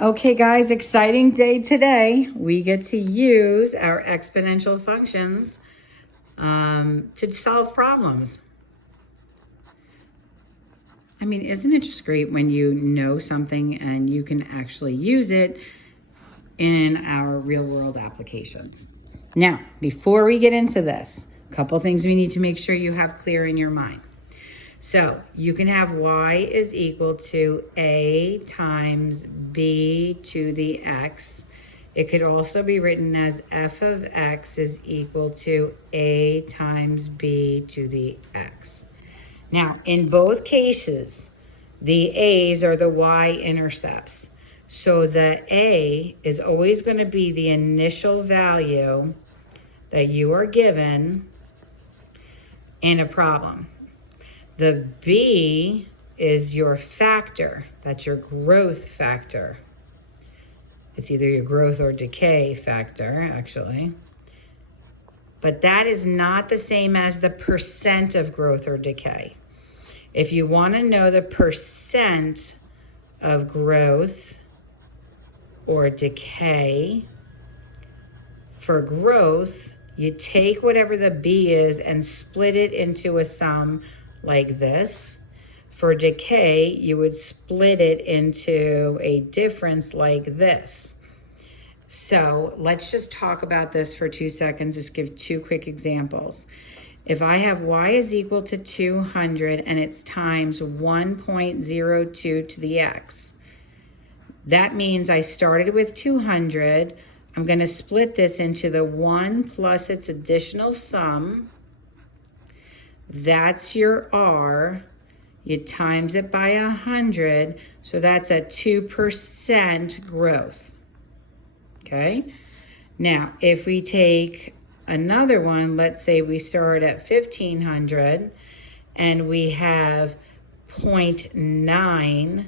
Okay, guys, exciting day today. We get to use our exponential functions to solve problems. I mean, isn't it just great when you know something and you can actually use it in our real world applications? Now, before we get into this, a couple things we need to make sure you have clear in your mind. So you can have y is equal to a times b to the x. It could also be written as f of x is equal to a times b to the x. Now, in both cases, the a's are the y-intercepts. So the a is always going to be the initial value that you are given in a problem. The b is your factor. That's your growth factor. It's either your growth or decay factor, actually. But that is not the same as the percent of growth or decay. If you want to know the percent of growth or decay, for growth, you take whatever the b is and split it into a sum like this. For decay, you would split it into a difference like this. So let's just talk about this for 2 seconds. Just give 2 quick examples. If I have y is equal to 200 and it's times 1.02 to the x, that means I started with 200. I'm going to split this into the 1 plus its additional sum. That's your r. You times it by 100, so that's a 2% growth. Okay? Now, if we take another one, let's say we start at 1500 and we have 0.9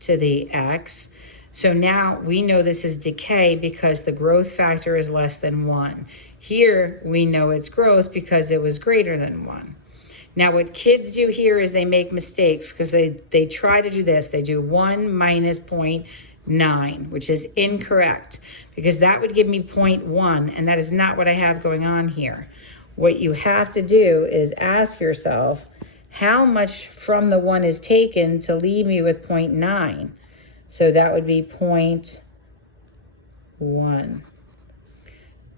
to the x. So now we know this is decay because the growth factor is less than 1. Here we know it's growth because it was greater than 1. Now what kids do here is they make mistakes because they try to do this. They do 1 minus 0.9, which is incorrect because that would give me 0.1, and that is not what I have going on here. What you have to do is ask yourself, how much from the 1 is taken to leave me with 0.9? So that would be 0.1.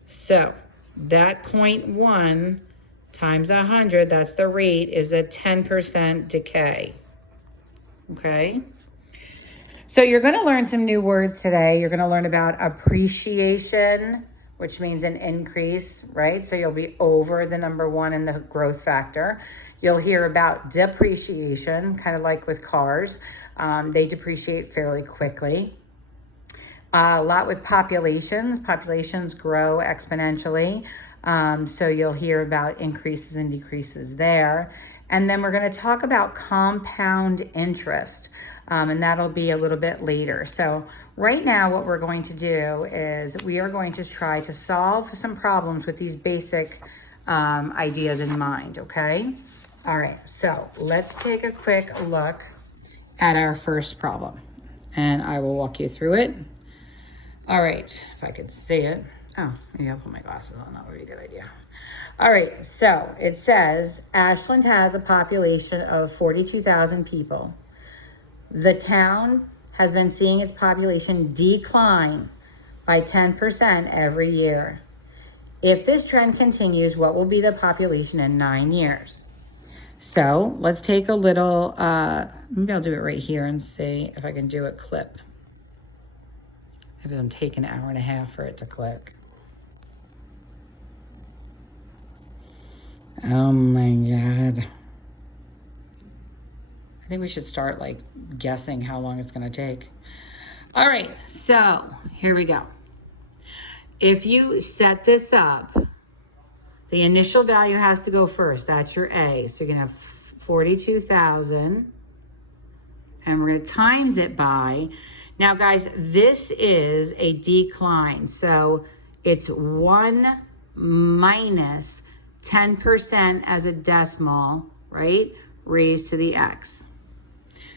So that 0.1 times 100, that's the rate, is a 10% decay. Okay? So you're going to learn some new words today. You're going to learn about appreciation, which means an increase, right? So you'll be over the number 1 in the growth factor. You'll hear about depreciation, kind of like with cars. They depreciate fairly quickly. A lot with populations. Populations grow exponentially. So you'll hear about increases and decreases there. And then we're going to talk about compound interest, and that'll be a little bit later. So right now what we're going to do is we are going to try to solve some problems with these basic ideas in mind, okay? All right, so let's take a quick look at our first problem, and I will walk you through it. All right, if I could see it. Oh, maybe I'll put my glasses on. That would be a good idea. All right, so it says Ashland has a population of 42,000 people. The town has been seeing its population decline by 10% every year. If this trend continues, what will be the population in 9 years? So let's take a little, maybe I'll do it right here and see if I can do a clip. Maybe it'll take an hour and a half for it to click. Oh my God. I think we should start like guessing how long it's going to take. All right, so here we go. If you set this up, the initial value has to go first. That's your A. So you're going to have 42,000. And we're going to times it by. Now, guys, this is a decline. So it's 1 minus 10% as a decimal, right? Raised to the x.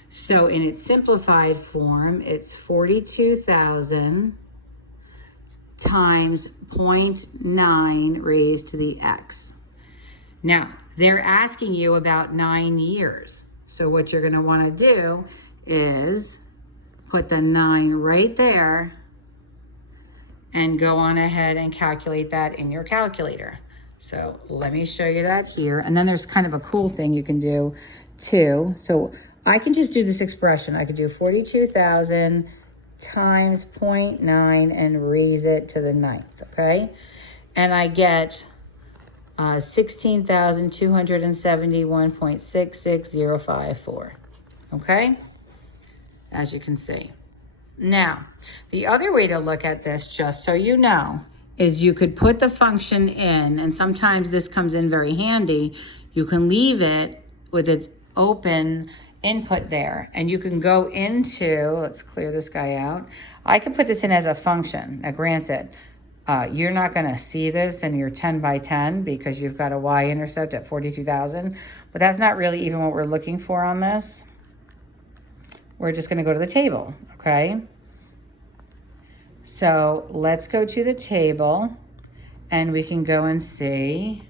So in its simplified form, it's 42,000 times 0.9 raised to the x. Now, they're asking you about 9 years. So what you're going to want to do is put the 9 right there and go on ahead and calculate that in your calculator. So let me show you that here. And then there's kind of a cool thing you can do too. So I can just do this expression. I could do 42,000 times 0.9 and raise it to the 9th, okay? And I get 16,271.66054, okay? As you can see. Now, the other way to look at this, just so you know, is you could put the function in, and sometimes this comes in very handy. You can leave it with its open input there, and you can go into, let's clear this guy out. I can put this in as a function. Now, granted, you're not going to see this in your 10 by 10 because you've got a y-intercept at 42,000, but that's not really even what we're looking for on this. We're just going to go to the table, okay? So let's go to the table and we can go and see.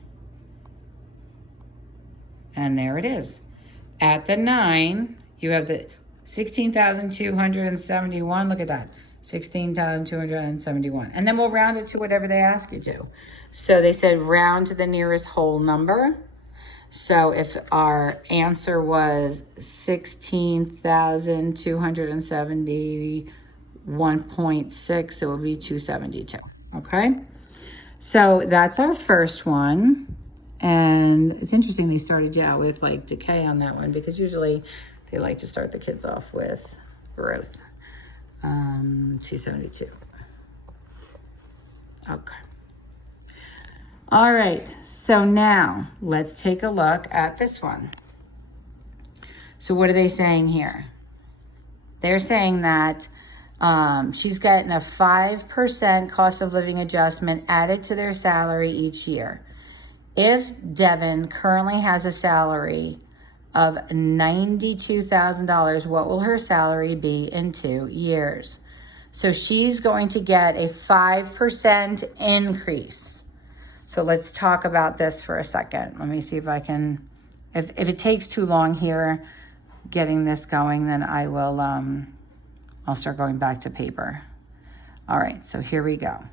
And there it is. At the 9, you have the 16,271. Look at that. 16,271. And then we'll round it to whatever they ask you to. So they said round to the nearest whole number. So if our answer was 16,271.6, it will be 272, okay? So that's our first one. And it's interesting they started out with like decay on that one because usually they like to start the kids off with growth. 272. Okay. All right, so now let's take a look at this one. So what are they saying here? They're saying that she's getting a 5% cost of living adjustment added to their salary each year. If Devin currently has a salary of $92,000, what will her salary be in 2 years? So she's going to get a 5% increase. So let's talk about this for a second. Let me see if I can, if it takes too long here getting this going, then I will, I'll start going back to paper. All right, so here we go.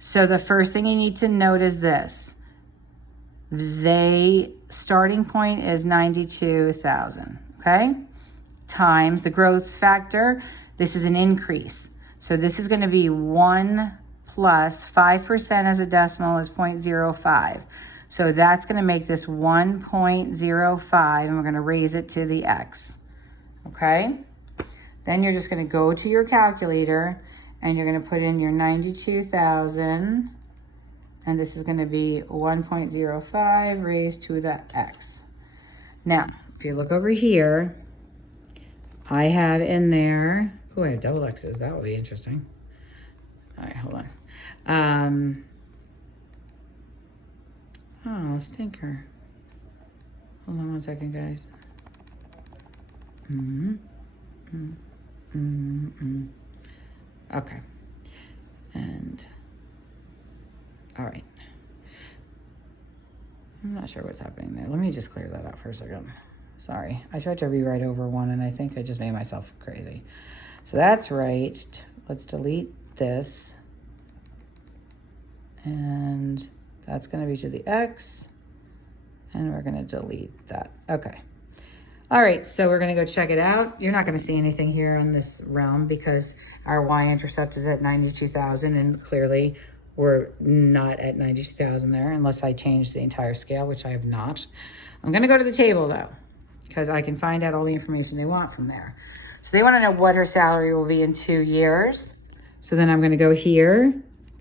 So the first thing you need to note is this. The starting point is 92,000, okay? Times the growth factor. This is an increase. So this is gonna be 1 plus 5% as a decimal is 0.05. So that's gonna make this 1.05 and we're gonna raise it to the x, okay? Then you're just gonna go to your calculator and you're gonna put in your 92,000 and this is gonna be 1.05 raised to the x. Now, if you look over here, I have in there, oh, I have double x's, that will be interesting. All right, hold on. Oh, stinker. Hold on one second, guys. Okay. And, all right. I'm not sure what's happening there. Let me just clear that out for a second. Sorry. I tried to rewrite over one and I think I just made myself crazy. So that's right. Let's delete this. And that's going to be to the x. And we're going to delete that. Okay. All right, so we're going to go check it out. You're not going to see anything here on this realm because our y-intercept is at 92,000 and clearly we're not at 92,000 there unless I change the entire scale, which I have not. I'm going to go to the table though because I can find out all the information they want from there. So they want to know what her salary will be in 2 years. So then I'm going to go here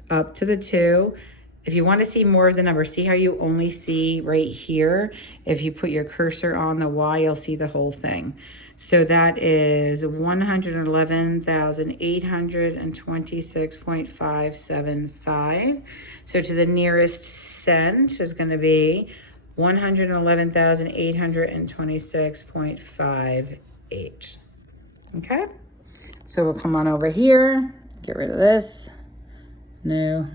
up to the 2. If you want to see more of the numbers, see how you only see right here. If you put your cursor on the Y, you'll see the whole thing. So that is 111,826.575. So to the nearest cent is going to be 111,826.5 8. Okay? So we'll come on over here, get rid of this. No,